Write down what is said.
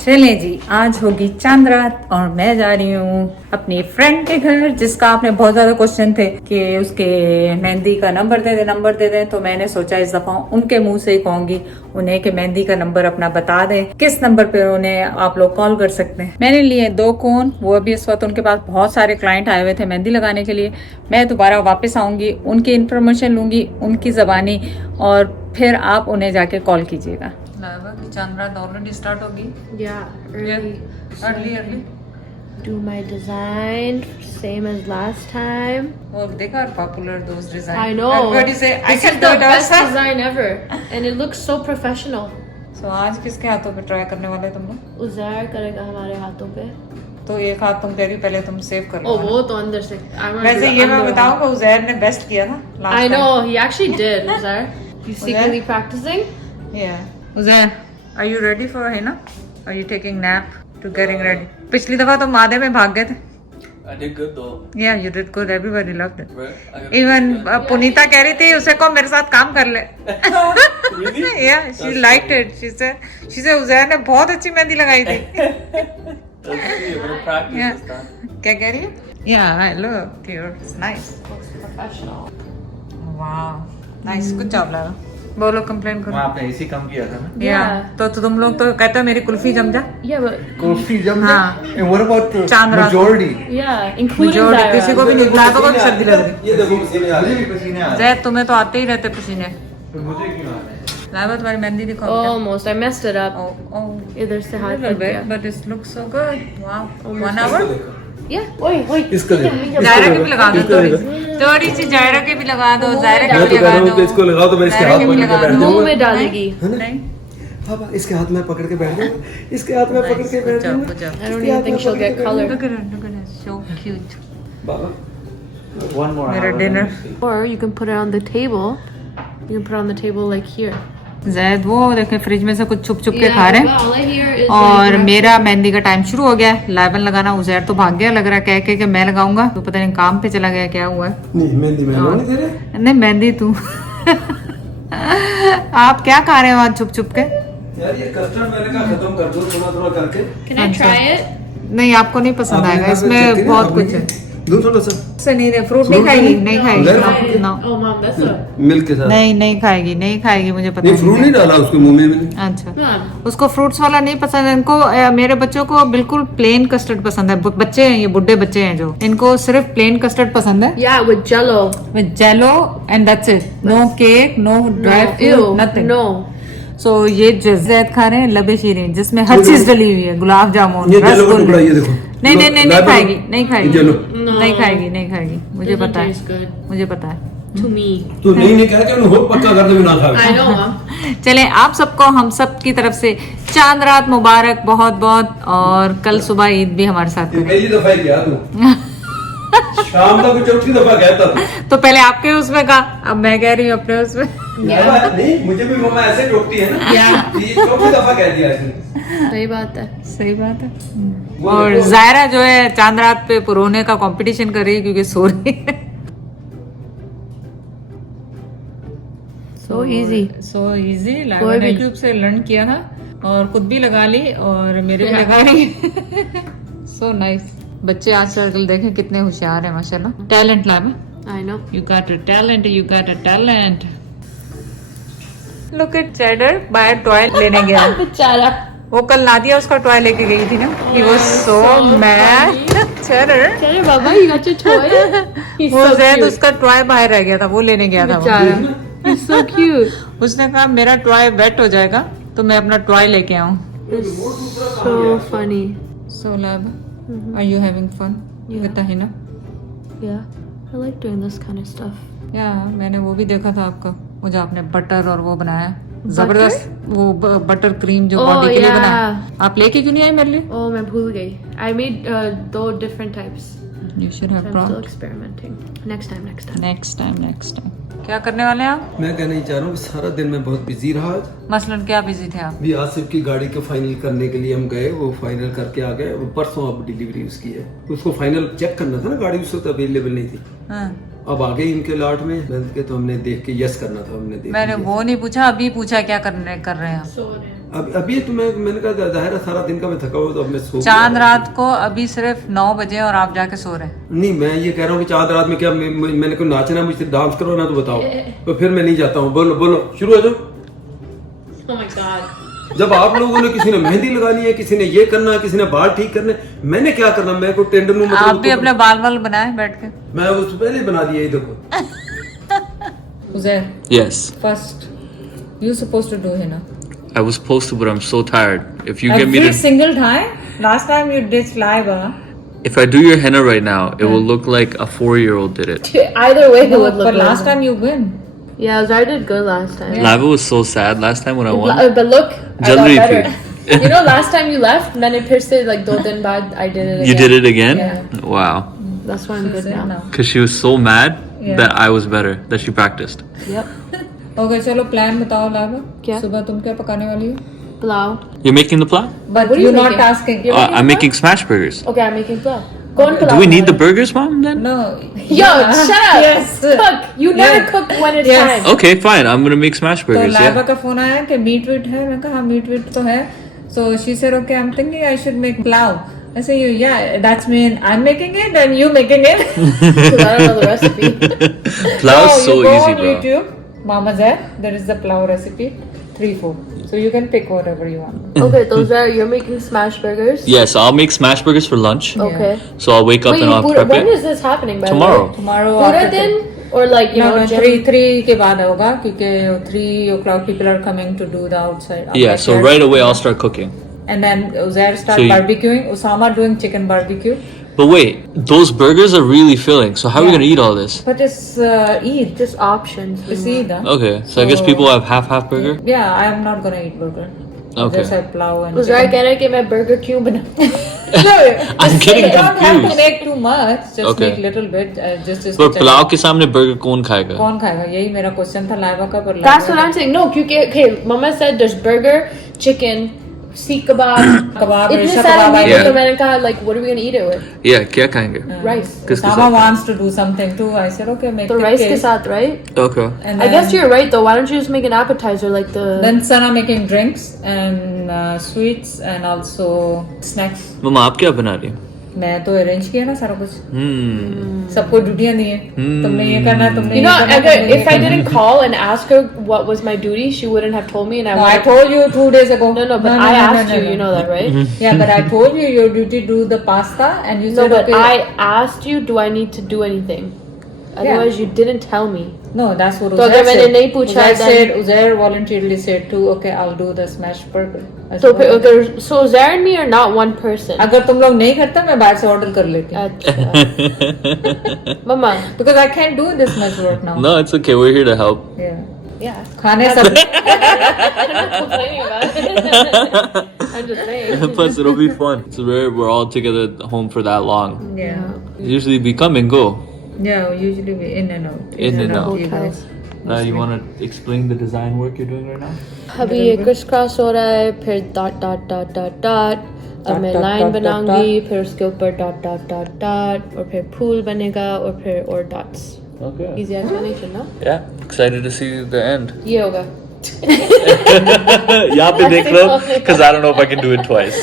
चलें जी, आज होगी चांद रात और मैं जा रही हूँ अपनी फ्रेंड के घर, जिसका आपने बहुत ज्यादा क्वेश्चन थे कि उसके मेहंदी का नंबर दे दे। तो मैंने सोचा इस दफा उनके मुंह से ही कहूंगी उन्हें कि मेहंदी का नंबर अपना बता दें, किस नंबर पे उन्हें आप लोग कॉल कर सकते हैं। मैंने लिए 2 कोन, वो अभी इस वक्त उनके पास बहुत सारे क्लाइंट आए हुए थे मेहंदी लगाने के लिए। मैं दोबारा वापस आऊंगी, उनकी इन्फॉर्मेशन लूंगी उनकी जबानी, और फिर आप उन्हें जाके कॉल कीजिएगा। चांद रात ऑलरेडी स्टार्ट होगी। Early Do my design same as last time. Oh, they got popular those designs. I know. Everybody say I This can is do the it best also. design ever, and it looks so professional. So आज किसके हाथों पे try करने वाले तुम लोग? उज़ैर करेगा हमारे हाथों पे। तो एक हाथ तुम कह रही हो, पहले तुम सेव कर लो। Oh, वो तो अंदर से। वैसे ये मैं बताऊं कि उज़ैर ने बेस्ट किया था last I know, time. he actually did. Uzair, you secretly practicing? Yeah. Uzair, are you ready for है ना? Are you taking nap to getting ready? पिछली दफा तुम आधे में भाग गए थे। I did good though. Yeah, you did good. Everybody loved it. Right? Even पुनीता कह रही थी उसे को मेरे साथ काम कर ले। Really? Yeah, she liked it. She said Uzair ने बहुत अच्छी मेहंदी लगाई थी। Let's see, we're gonna practice Yeah. this time. क्या कह रही है? Yeah, I look, it's nice. Looks professional. Wow, nice. Good job, Lara. बोलो, कंप्लेन करो। आपने एसी कम किया था ना? Yeah. तो तुम लोग तो कहते हो मेरी कुल्फी जम जा। Yeah, but कुल्फी जम हाँ। And what about चांद रात। majority? yeah, including Majority, Zaira. किसी को भी नहीं, लातों को भी सर्दी लग रही। ये देखो पसीने आ रहे हैं। पसीने आ रहे जैद, तुम्हें तो आते ही रहते पसीने। हैं। तो मुझे क्यों आ रहे हैं? लावा, तुम्हारी मेहंदी दिखाओ। Almost, I messed it up. Oh, इधर से हाथ little लग गया। bit, but it looks so good. Wow, 1 hour? Yeah, ओए इसको देखो। जायरा के भी लगा दो थोड़ी सी जायरा के भी लगा दो, जायरा के मैं भी तो कह लगा रहा हूँ दो। कि इसको लगाओ तो मैं इसके जायरा हाथ के भी पकड़ के लगा बैठ दो। मुंह जाऊंगा। में डालेगी। नहीं, पापा इसके हाथ में पकड़ के बैठ जाऊंगा। इसके हाथ में पकड़ के बैठ जाऊंगा। good job. I don't even think she'll get color. Look at her, so cute. Baba one more मेरा hour. dinner. Or you can put it on the table. You can put it on the table like here. Zaid वो देखे fridge में से कुछ छुप छुप के Yeah, खा रहे हैं। all I hear is और like मेरा मेहंदी का टाइम शुरू हो गया है। लाइबन लगाना उज़ैर तो भाग गया, लग रहा है कह के कि मैं लगाऊंगा, तो पता नहीं काम पे चला गया, क्या हुआ है। नहीं मेहंदी में नहीं दे रहे। नहीं, मेहंदी तू। आप क्या खा रहे हो आज छुप छुप के? यार ये कस्टर्ड मैंने कहा खत्म कर दो थोड़ा करके। Can I try it? नहीं, आपको नहीं पसंद आएगा, इसमें बहुत कुछ है। दो थोड़ा सा से नहीं दे, फ्रूट नहीं खाएगी, नहीं खाएगी। No. Oh mom, that's a milk के साथ। नहीं खाएगी, मुझे पता नहीं फ्रूट नहीं डाला उसके मुंह में मैंने। अच्छा, mom. उसको फ्रूट्स वाला नहीं पसंद है। इनको मेरे बच्चों को बिल्कुल प्लेन कस्टर्ड पसंद है। बच्चे हैं ये, बुढ़े बच्चे हैं जो, इनको सिर्फ प्लेन कस्टर्ड पसंद है Yeah, with Jello. With jello and that's it. No cake, no dry Ew, fruit, nothing. no. So ये जैद खा रहे हैं लबे शीरीन, जिसमें हर चीज डली हुई है, गुलाब जामुन, ये जेलो का टुकड़ा ये रसगुल्ले। देखो। नहीं खाएगी, जेलो। नहीं खाएगी, मुझे Doesn't पता है, taste good. मुझे पता है। To me. तू नहीं कह के उन्हें पक्का कर दे बिना खाए। I know, mom. चले, आप सबको हम सब की तरफ से चांद रात मुबारक बहुत बहुत, और कल सुबह ईद भी हमारे साथ ये करें। पहली दफा ही किया तू। शाम तक चौथी दफा कहता था। तो पहले आपके उसमें कहा, अब मैं कह रही हूँ अपने उसमें। नहीं मुझे भी मम्मा ऐसे टोकती है ना। ये चौथी दफा कह दिया इसने। सही बात है। सही बात है। और जायरा जो है चांद रात पे पुरोने का कंपटीशन कर रही है क्योंकि सो रही है। सो इजी कोई भी- यूट्यूब से लर्न किया था और खुद भी लगा ली और मेरे भी लगा रही। So nice. बच्चे आजकल देखें कितने होशियार हैं माशाल्लाह। टैलेंट लाना। I know. You got a talent. Look at Cheddar बाहर टॉय लेने गया। बेचारा। वो कल नादिया उसका टॉय लेके गई थी ना। He was so mad. Cheddar. Cheddar Baba, you got your toy? He's वो so जैद cute. उसका टॉय बाहर रह गया था, वो लेने गया था वो। बेचारा। He's so cute. उसने कहा मेरा टॉय वेट हो जाएगा तो मैं अपना टॉय लेके आऊँ। It's so funny. So lab, are you having fun? Yeah. कहता है ना। Yeah, I like doing this kind of stuff. या मैंने वो भी देखा था आपका, वो जो आपने बटर और वो बनाया जबरदस्त, वो बटर क्रीम जो Oh, बॉडी के लिए yeah. बनाया। आप लेके क्यों नहीं आए मेरे लिए? Oh, मैं भूल गई. I made 2 different types. You should have I'm brought still experimenting. Next time. next time. क्या करने वाले हैं आप? मैं कहना ही चाह रहा हूँ सारा दिन मैं बहुत बिजी रहा आज। मसलन क्या बिजी थे आप? भी आसिफ की गाड़ी को फाइनल करने के लिए हम गए, वो फाइनल करके आ गए। वो परसों अब डिलीवरी उसकी है, उसको फाइनल चेक करना था ना, गाड़ी उस वक्त अवेलेबल नहीं थी। हाँ। अब आ गए इनके लाट में के, तो हमने देख के यस करना था, हमने देख मैंने लिया। वो नहीं पूछा, अभी पूछा क्या कर रहे हैं आप? So अभी तो मैंने कहा जाहिर है सारा दिन का मैं थका हुआ तो अब मैं सो चांद गया। रात को अभी सिर्फ 9 बजे और आप जाके सो रहे हैं। नहीं मैं ये कह रहा हूँ कि चांद रात में क्या मैंने को नाचना मुझसे डांस करो ना तो बताओ तो फिर मैं नहीं जाता हूँ। बोलो बोलो शुरू हो जाओ। Oh my god. जब आप लोगों ने किसी ने मेहंदी लगानी है, किसी ने ये करना है, किसी ने बाल ठीक करने, मैंने क्या करना, मैं को टेंडर में आप भी अपने बाल वाल बनाए बैठ के। मैं उससे पहले ही बना दिया। ये देखो Uzair, Yes. first you supposed to do henna. I was supposed to, but I'm so tired. If you get me Every to, single time. Last time you did saliva. if I do your henna right now, it will look like a 4-year-old did it. Either way, it No, would look but good. last time you win. Yeah, Zara did good last time. Lava was so sad last time when I won. But look, I got Jaldi better. thi. You know, last time you left, and then it pierced it like 2 din baad, I did it again. You did it again? Yeah. Wow. That's why I'm good That's it now. now. Because she was so mad Yeah. that I was better, that she practiced. Yep. Okay, चलो plan बताओ लावा। क्या? सुबह तुम क्या पकाने वाली हो? Plow. You're making the plow? But What are you're you not making? asking. You're I'm making smash burgers. Okay, I'm making plow. Go on plow. Do we need the burgers, Mom, then? No. Yo, Yeah. shut up. Yes. Cook. You never Yeah. cook when it's Yes. time. Okay, fine. I'm gonna make smash तो burgers, Laiba yeah. का phone आया कि meet wheat है। मैं कहा हाँ meet wheat तो है। So she said okay, I'm thinking I should make plow. I say yeah, that's mean I'm making it and you making it. Because I don't know the recipe. Plow No, is so you go easy, on bro. YouTube, Mama Zed, there is the plow recipe, 3-4. So you can pick whatever you want. Okay, those are you're making smash burgers. Yeah, so I'll make smash burgers for lunch. Okay. So I'll wake up Wait, and I'll prep when it. is this happening? By the Tomorrow. way? Tomorrow Pura after din or like you no, know, no, 3 के बाद होगा क्योंकि 3 o'clock people are coming to do the outside. Yeah, so right away I'll start cooking. And then Uzair start So you- barbecuing. Usama doing chicken barbecue. But wait, those burgers are really filling. So how are we Yeah. gonna eat all this? But it's Eid. just options. It's Eid. Huh? Okay, so I guess So- people have half burger. Yeah, I am not gonna eat burger. I'll Okay. just have plow and Was I chicken. gonna get my burger cube? No, I'm just getting you don't have to confused. make too much. Just Okay. make little bit. Just पर पुलाव के सामने burger कौन खाएगा? कौन खाएगा? यही मेरा question था लाइवा का पर That's what I'm saying. No, क्योंकि okay, Mama said there's burger, chicken, seekh kebab. कबाब इतने रेशा सारे कबाब meat आएंगे। Yeah. तो मैंने कहा like what are we gonna eat it with? Yeah, क्या खाएंगे? Rice. किसके Usama साथ? wants to do something too. I said okay, make तो it rice के cake. साथ, right? Okay. And I guess then- you're right though. Why don't you just make an appetizer like the? Then Sana making drinks and sweets and also snacks. मम्मा आप क्या बना रही हो? मैं तो अरेंज किया ना सारा कुछ। Hmm. सबको ड्यूटियां दी हैं। तुमने ये करना, तुमने You ये know, करना, अगर तुमने ये if I करना। didn't call and ask her what was my duty, she wouldn't have told me, and I No, I would've- told you 2 days ago. No, but I asked you. You know that, right? Yeah, but I told you your duty to do the pasta, and you No, said but okay. I asked you, do I need to do anything? Otherwise, you didn't tell me. No, that's what तो Uzair अगर मैंने said. नहीं पूछा, Uzair then- said Uzair voluntarily said too. Okay, I'll do the smash burger. I So, said, okay. so Zara and me are not one person. अगर तुम लोग नहीं करते मैं बाहर से ऑर्डर कर लेती हूँ अच्छा. Mama. because I can't do this much work now. No, it's okay. We're here to help. Yeah. Yeah. खाने सब I'm not complaining about it. I'm just saying. Plus, it'll be fun. So we're all together at home for that long. yeah. Usually we come and go. Yeah, usually we in and out. In and out. you guys. Now you want to explain the design work you're doing right now? अभी ये criss cross हो रहा है, फिर dot dot dot dot dot. अब मैं dot, line dot, बनाऊंगी, फिर उसके ऊपर डॉट डॉट डॉट डॉट, और फिर फूल बनेगा, और फिर और dots. Okay. Easy explanation, no? Yeah, excited to see the end. ये होगा. यहाँ पे देख लो, because I don't know if I can do it twice.